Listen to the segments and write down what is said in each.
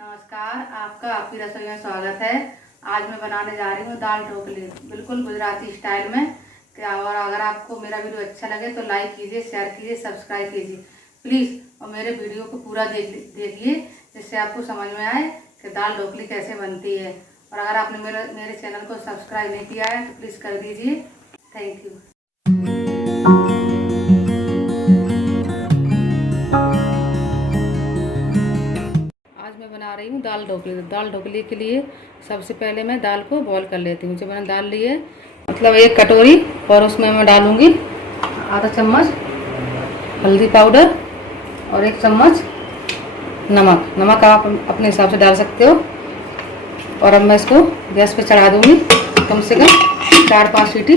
नमस्कार, आपका आपकी रसोई में स्वागत है। आज मैं बनाने जा रही हूँ दाल ढोकली, बिल्कुल गुजराती स्टाइल में। क्या और अगर आपको मेरा वीडियो अच्छा लगे तो लाइक कीजिए, शेयर कीजिए, सब्सक्राइब कीजिए प्लीज़। और मेरे वीडियो को पूरा देखिए जिससे आपको समझ में आए कि दाल ढोकली कैसे बनती है। और अगर आपने मेरे चैनल को सब्सक्राइब नहीं किया है तो प्लीज़ कर दीजिए। Thank you. मैं बना रही हूँ दाल ढोकली। दाल ढोकली के लिए सबसे पहले मैं दाल को बॉईल कर लेती हूँ। जो मैंने दाल ली है मतलब 1 कटोरी, और उसमें मैं डालूँगी आधा चम्मच हल्दी पाउडर और 1 चम्मच नमक। नमक आप अपने हिसाब से डाल सकते हो। और अब मैं इसको गैस पे चढ़ा दूँगी कम से कम 4-5 सीटी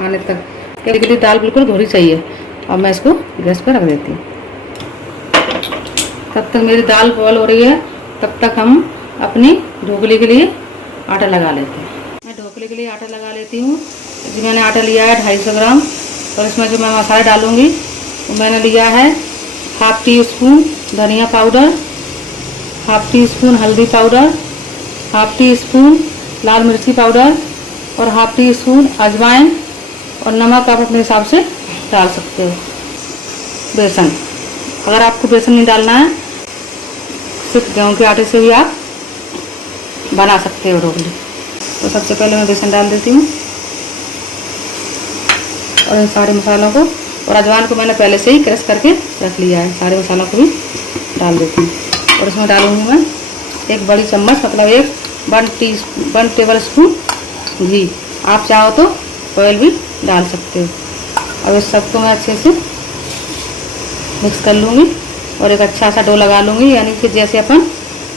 आने तक, क्योंकि दाल बिल्कुल घोली चाहिए। अब मैं इसको गैस पर रख देती हूँ। तब तक मेरी दाल बॉईल हो रही है, तब तक हम अपनी ढोकली के लिए आटा लगा लेते हैं। मैं ढोकली के लिए आटा लगा लेती हूँ। जी मैंने आटा लिया है 250 ग्राम, और इसमें जो मैं मसाले डालूँगी वो मैंने लिया है 1/2 टीस्पून धनिया पाउडर, 1/2 टीस्पून हल्दी पाउडर, 1/2 टीस्पून लाल मिर्ची पाउडर और 1/2 टीस्पून अजवाइन, और नमक आप अपने हिसाब से डाल सकते हो। बेसन, अगर आपको बेसन नहीं डालना है सिर्फ गेहूँ के आटे से भी आप बना सकते हो ढोकली। तो सबसे पहले मैं बेसन डाल देती हूँ और इन सारे मसालों को, और अजवाइन को मैंने पहले से ही क्रश करके रख लिया है। सारे मसालों को भी डाल देती हूँ। और इसमें डालूँगी मैं 1 बड़ी चम्मच मतलब 1 टेबल स्पून घी। आप चाहो तो ऑयल भी डाल सकते हो। अब इस सबको मैं अच्छे से मिक्स कर लूँगी और एक अच्छा सा डो लगा लूँगी, यानी कि जैसे अपन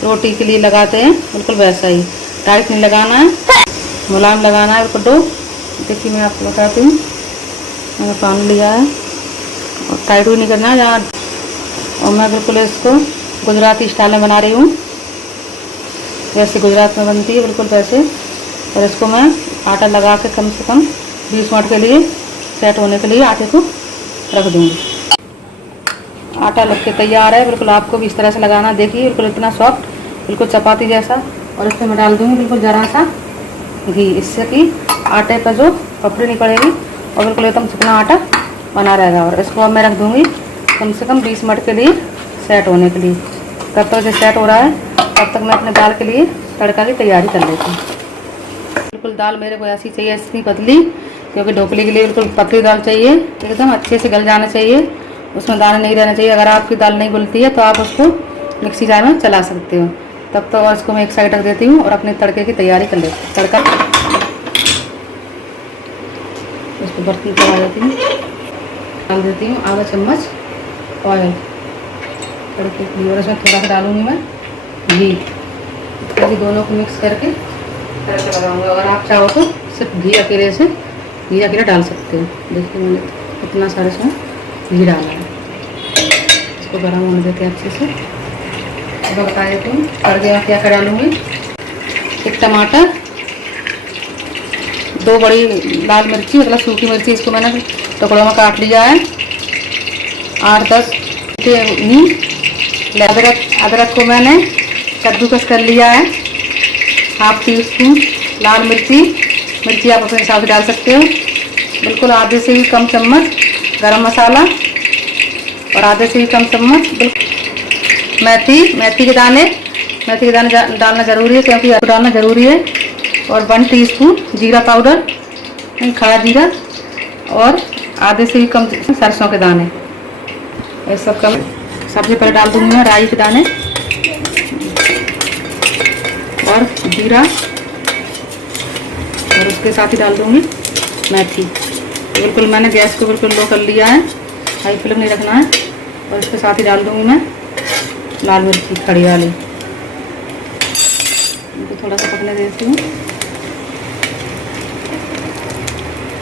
रोटी के लिए लगाते हैं बिल्कुल वैसा ही। टाइट नहीं लगाना है, मुलायम लगाना है बिल्कुल डो। देखिए मैं आपको बताती हूँ, मैंने पानी लिया है और टाइट भी नहीं करना है जहाँ। और मैं बिल्कुल इसको गुजराती स्टाइल में बना रही हूँ, जैसे गुजरात में बनती है बिल्कुल वैसे। और इसको मैं आटा लगा के कम से कम 20 मिनट के लिए सेट होने के लिए आटे को रख दूँगी। आटा लग के तैयार है बिल्कुल। आपको भी इस तरह से लगाना, देखिए बिल्कुल इतना सॉफ्ट, बिल्कुल चपाती जैसा। और इसमें मैं डाल दूँगी बिल्कुल ज़रा सा घी, इससे कि आटे पर जो पपड़ी नहीं पड़ेगी और बिल्कुल एकदम चिकना आटा बना रहेगा। और इसको अब मैं रख दूँगी कम से कम 20 मिनट के लिए सेट होने के लिए। तब तक जो सेट हो रहा है तब तक मैं अपने दाल के लिए तड़का की तैयारी कर लेती हूँ। बिल्कुल दाल मेरे को ऐसी चाहिए, इतनी पतली, क्योंकि ढोकली के लिए बिल्कुल पतली दाल चाहिए, एकदम अच्छे से गल जाना चाहिए, उसमें दाने नहीं रहना चाहिए। अगर आपकी दाल नहीं गुलती है तो आप उसको मिक्सी जार में चला सकते हो। तब तक और इसको मैं एक साइड रख देती हूँ और अपने तड़के की तैयारी कर लेती हूँ। तड़का इसको बर्तन पर आ जाती हूँ, डाल देती हूँ आधा चम्मच ऑयल तड़के के लिए, और इसमें थोड़ा सा डालूँगी मैं घी। ताकि दोनों को मिक्स करके तड़का लगाऊँगा। अगर आप चाहो तो सिर्फ घी अकेले डाल सकते हो। देखिए मैंने कितना सारा इसमें घी डाला है। इसको गर्म होने देते हैं अच्छे से। अब बता देती हूँ तड़के में क्या क्या डालूँगी। 1 टमाटर, 2 बड़ी लाल मिर्ची मतलब सूखी मिर्ची, इसको मैंने टुकड़ों में काट लिया है। 8-10 नीम। अदरक को मैंने कद्दूकस कर लिया है। 1/2 टीस्पून लाल मिर्ची आप अपने हिसाब से डाल सकते हो। बिल्कुल आधे से भी कम चम्मच गरम मसाला, और आधे से भी कम चम्मच मेथी के दाने डालना ज़रूरी है, क्योंकि डालना ज़रूरी है। और 1 टीस्पून जीरा पाउडर, खड़ा जीरा, और आधे से भी कम सरसों के दाने। ये सब कम सबसे पहले डाल दूँगी मैं राई के दाने और जीरा, और उसके साथ ही डाल दूँगी मेथी। बिल्कुल मैंने गैस को बिल्कुल लो कर लिया है, हाई फ्लेम नहीं रखना है। और इसके साथ ही डाल दूँगी मैं लाल मिर्ची खड़ी वाली, इनको थोड़ा सा पकने देती हूँ।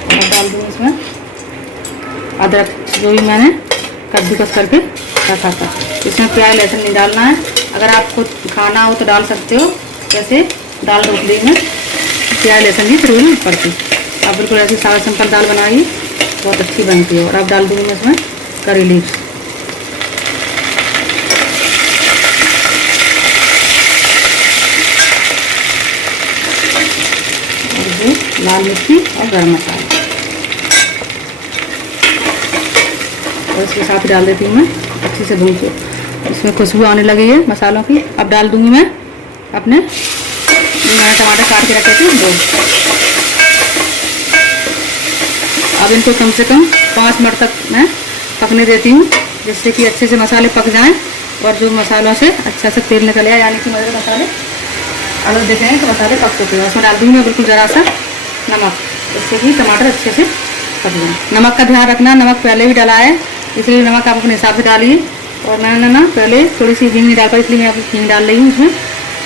और डाल दूँगी इसमें अदरक, जो भी मैंने कद्दूकस करके रखा था। इसमें प्याज लहसुन नहीं डालना है। अगर आपको खाना हो तो डाल सकते हो, जैसे दाल ढोकली में प्याज लहसुन की जरूरत नहीं पड़ती। आप बिल्कुल ऐसी सादा सिंपल दाल बनाइए, बहुत अच्छी बनती है। और अब डाल दूँगी मैं इसमें करी लीव्स। लाल मिर्ची और गरम मसाला, और इसके साथ डाल देती हूँ मैं अच्छे से भून के। इसमें खुशबू आने लगी है मसालों की। अब डाल दूँगी मैं अपने मैंने टमाटर काट के रखे थे दो। अब इनको कम से कम 5 मिनट तक मैं पकने देती हूँ, जिससे कि अच्छे से मसाले पक जाएं और जो मसालों से अच्छा से तेल निकल आए, यानी कि मेरे मसाले अगर देखें तो मसाले पक चुके हैं। उसमें डाल दूँगी मैं बिल्कुल ज़रा सा नमक, जिससे कि टमाटर अच्छे से पक जाए। नमक का ध्यान रखना, नमक पहले भी डाला है, इसलिए नमक आप अपने हिसाब से डालिए। और मैंने ना पहले थोड़ी सी हींग नहीं डाल पाई, इसलिए मैं अब हींग डाल रही हूँ। इसमें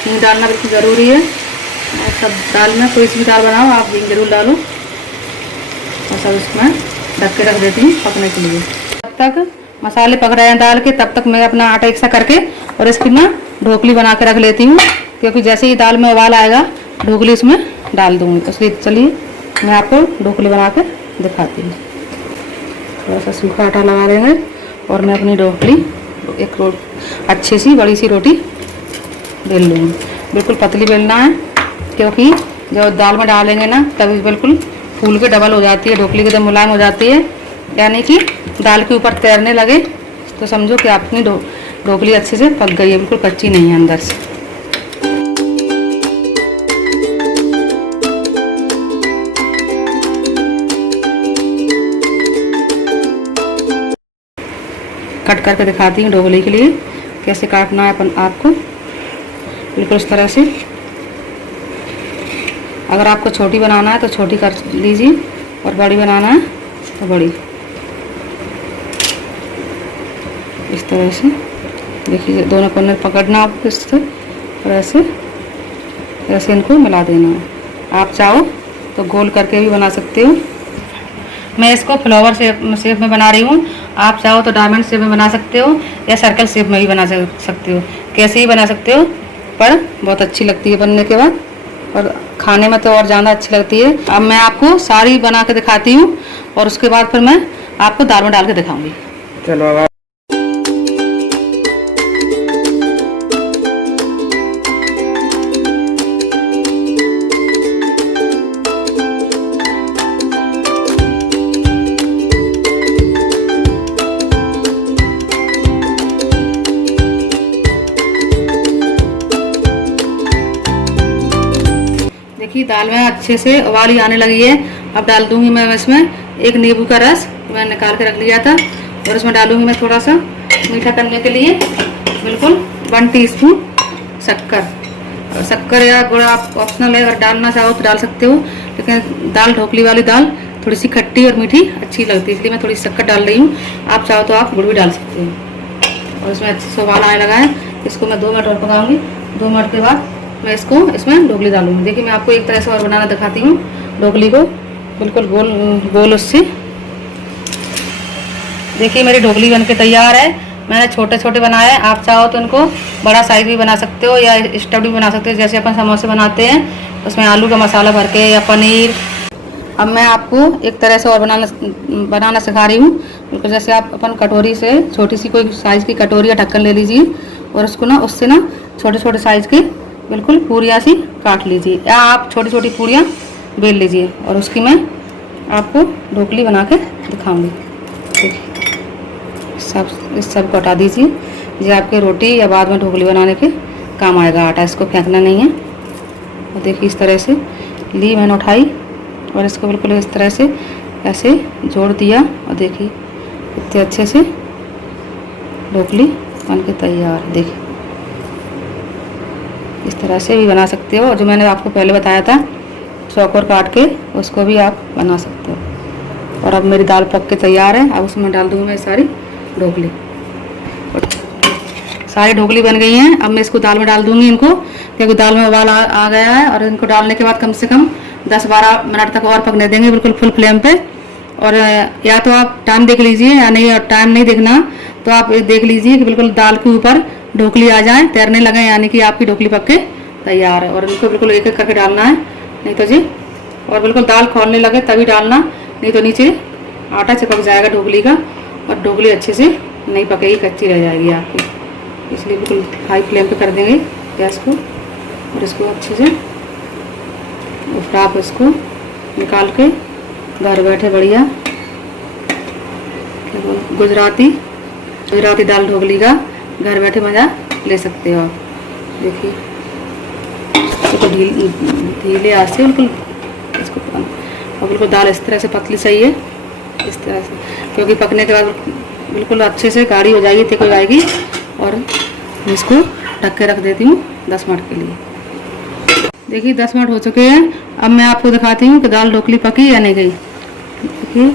हींग डालना बिल्कुल ज़रूरी है। और सब दाल में कोई सी भी दाल बनाओ आप हींग जरूर डालो। और सब इसमें ढक के रख देती हूँ पकने के लिए। जब तक मसाले पक रहे हैं दाल के, तब तक मैं अपना आटा एक सा करके और इसकी मैं ढोकली बना के रख लेती हूँ, क्योंकि जैसे ही दाल में उबाल आएगा ढोकली इसमें डाल दूँगी। इसलिए चलिए मैं आपको ढोकली बना के दिखाती हूँ। थोड़ा सा सूखा आटा लगा देंगे और मैं अपनी ढोकली एक अच्छी सी बड़ी सी रोटी बेल लूँगी। बिल्कुल पतली बेलना है, क्योंकि जब दाल में डालेंगे ना तभी बिल्कुल फूल के डबल हो जाती है ढोकली, की एकदम मुलायम हो जाती है, यानी कि दाल के ऊपर तैरने लगे तो समझो कि आपकी ढोकली अच्छे से पक गई है, बिल्कुल कच्ची नहीं है अंदर से। कट करके दिखाती हूँ ढोकली के लिए कैसे काटना है अपन आपको, बिल्कुल इस तरह से। अगर आपको छोटी बनाना है तो छोटी कर लीजिए, और बड़ी बनाना है तो बड़ी। इस तरह से देखिए दोनों कोने पकड़ना आपको इस तरह ऐसे ऐसे इनको मिला देना है। आप चाहो तो गोल करके भी बना सकते हो। मैं इसको फ्लावर शेप में बना रही हूँ, आप चाहो तो डायमंड शेप में बना सकते हो या सर्कल शेप में भी बना सकते हो, कैसे ही बना सकते हो, पर बहुत अच्छी लगती है बनने के बाद, और खाने में तो और ज़्यादा अच्छी लगती है। अब मैं आपको सारी बना के दिखाती हूँ और उसके बाद फिर मैं आपको दाल में डाल के दिखाऊंगी। चलो देखिए दाल में अच्छे से उबाली आने लगी है। अब डाल दूंगी मैं इसमें एक नींबू का रस मैंने निकाल के रख लिया था, और इसमें डालूंगी मैं थोड़ा सा मीठा करने के लिए बिल्कुल 1 टीस्पून शक्कर। शक्कर या गुड़ आप ऑप्शनल है, अगर डालना चाहो तो डाल सकते हो, लेकिन दाल ढोकली वाली दाल थोड़ी सी खट्टी और मीठी अच्छी लगती है, इसलिए मैं थोड़ी शक्कर डाल रही हूँ। आप चाहो तो आप गुड़ भी डाल सकते हो। और इसमें अच्छे से उबाल आने लगा है, इसको मैं 2 मिनट और पकाऊंगी। 2 मिनट के बाद मैं इसको इसमें ढोकली डालूंगी। देखिए मैं आपको एक तरह से और बनाना दिखाती हूँ ढोकली को, बिल्कुल गोल गोल उससे। देखिए मेरी ढोकली बनके तैयार है। मैंने छोटे छोटे बनाए हैं, आप चाहो तो इनको बड़ा साइज भी बना सकते हो या स्टफ्ड भी बना सकते हो, जैसे अपन समोसे बनाते हैं उसमें आलू का मसाला भर के या पनीर। अब मैं आपको एक तरह से और बनाना सिखा रही हूँ। बिल्कुल जैसे आप अपन कटोरी से छोटी सी कोई साइज़ की कटोरी या ढक्कन ले लीजिए, और उसको ना उससे ना छोटे छोटे साइज़ के बिल्कुल पूरियाँ सी काट लीजिए, या आप छोटी छोटी पूरियाँ बेल लीजिए, और उसकी मैं आपको ढोकली बना के दिखाऊंगी। देखिए सब को हटा दीजिए, ये आपके रोटी या बाद में ढोकली बनाने के काम आएगा। आटा इसको फेंकना नहीं है। और देखिए इस तरह से ली मैंने उठाई, और इसको बिल्कुल इस तरह से ऐसे जोड़ दिया, और देखिए इतने अच्छे से ढोकली बन के तैयार। देखिए इस तरह से भी बना सकते हो, और जो मैंने आपको पहले बताया था चौकोर काट के उसको भी आप बना सकते हो। और अब मेरी दाल पक के तैयार है। अब उसमें डाल दूँगी मैं सारी ढोकली। सारी ढोकली बन गई हैं। अब मैं इसको दाल में डाल दूँगी इनको, क्योंकि दाल में उबाल आ गया है। और इनको डालने के बाद कम से कम 10-12 मिनट तक और पकने देंगे बिल्कुल फुल फ्लेम पे। और या तो आप टाइम देख लीजिए, या नहीं और टाइम नहीं देखना तो आप देख लीजिए कि बिल्कुल दाल के ऊपर ढोकली आ जाए, तैरने लगे, यानी कि आपकी ढोकली पक के तैयार है। और इनको बिल्कुल एक एक करके डालना है, नहीं तो जी, और बिल्कुल दाल खोलने लगे तभी डालना, नहीं तो नीचे आटा चिपक जाएगा ढोकली का, और ढोकली अच्छे से नहीं पकेगी, कच्ची रह जाएगी आपकी। इसलिए बिल्कुल हाई फ्लेम पे कर देंगे गैस को, और इसको अच्छे से फिर आप इसको निकाल के घर बैठे बढ़िया गुजराती दाल ढोकली का घर बैठे मज़ा ले सकते हो आप। देखिए तो ढीले हाथ से बिल्कुल इसको और बिल्कुल दाल इस तरह से पतली चाहिए, इस तरह से, क्योंकि पकने के बाद बिल्कुल अच्छे से गाढ़ी हो जाएगी, तिक हो जाएगी। और इसको ढक के रख देती हूँ 10 मिनट के लिए। देखिए 10 मिनट हो चुके हैं। अब मैं आपको दिखाती हूँ कि दाल ढोकली पकी या नहीं गई। देखिए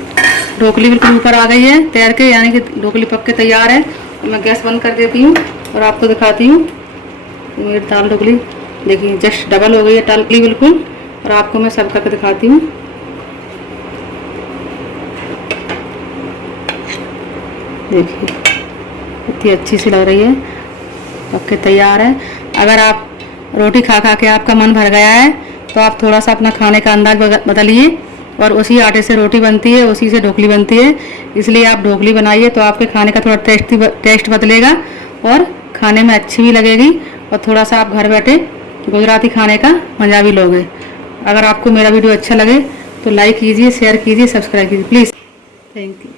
ढोकली बिल्कुल ऊपर आ गई है तैर के, यानी कि ढोकली पक के तैयार है। तो मैं गैस बंद कर देती हूँ और आपको दिखाती हूँ मेरी दाल ढोकली। देखिए जस्ट डबल हो गई है ढोकली बिल्कुल। और आपको मैं सब करके दिखाती हूँ। देखिए कितनी अच्छी सी लग रही है, पक के तैयार है। अगर आप रोटी खा खा के आपका मन भर गया है तो आप थोड़ा सा अपना खाने का अंदाज बदलिए, और उसी आटे से रोटी बनती है, उसी से ढोकली बनती है, इसलिए आप ढोकली बनाइए तो आपके खाने का थोड़ा टेस्ट बदलेगा और खाने में अच्छी भी लगेगी, और थोड़ा सा आप घर बैठे गुजराती खाने का मज़ा भी लोगे। अगर आपको मेरा वीडियो अच्छा लगे तो लाइक कीजिए, शेयर कीजिए, सब्सक्राइब कीजिए प्लीज़। Thank you.